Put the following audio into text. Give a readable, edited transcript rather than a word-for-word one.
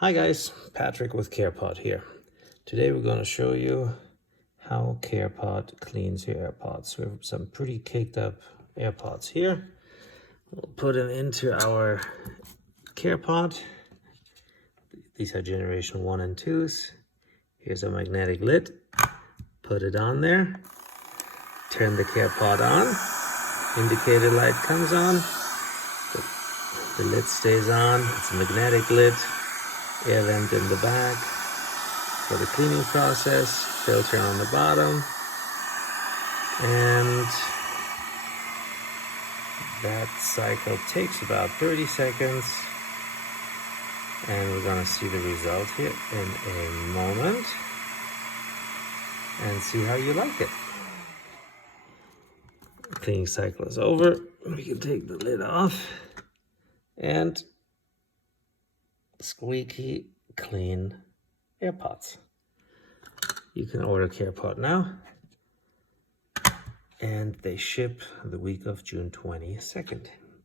Hi guys, Patrick with CarePodd here. Today we're going to show you how CarePodd cleans your AirPods. We have some pretty caked up AirPods here. We'll put them into our CarePodd. These are generation 1 and 2s. Here's a magnetic lid. Put it on there. Turn the CarePodd on. Indicator light comes on. The lid stays on. It's a magnetic lid. Air vent in the back for the cleaning process, filter on the bottom, and that cycle takes about 30 seconds, and we're going to see the result here in a moment and see how you like it. Cleaning cycle is over. We can take the lid off and squeaky clean AirPods. You can order CarePodd now, and they ship the week of June 22nd.